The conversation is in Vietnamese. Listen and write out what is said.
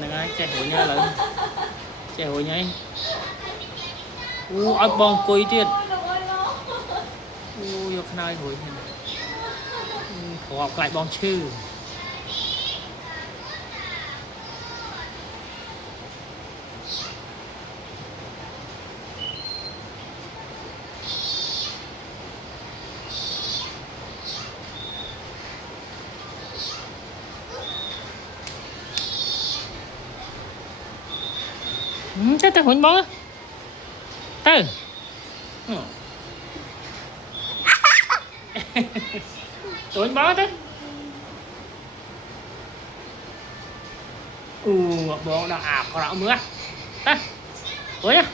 Nè chạy hối nha lớn chạy hối nhảy ôi bong cùi tiệt ôi vô khơi hối học lại bong chư chắc ta hối bong á tư hối bong á bong đang ạp có rạo mưa ta hối nhá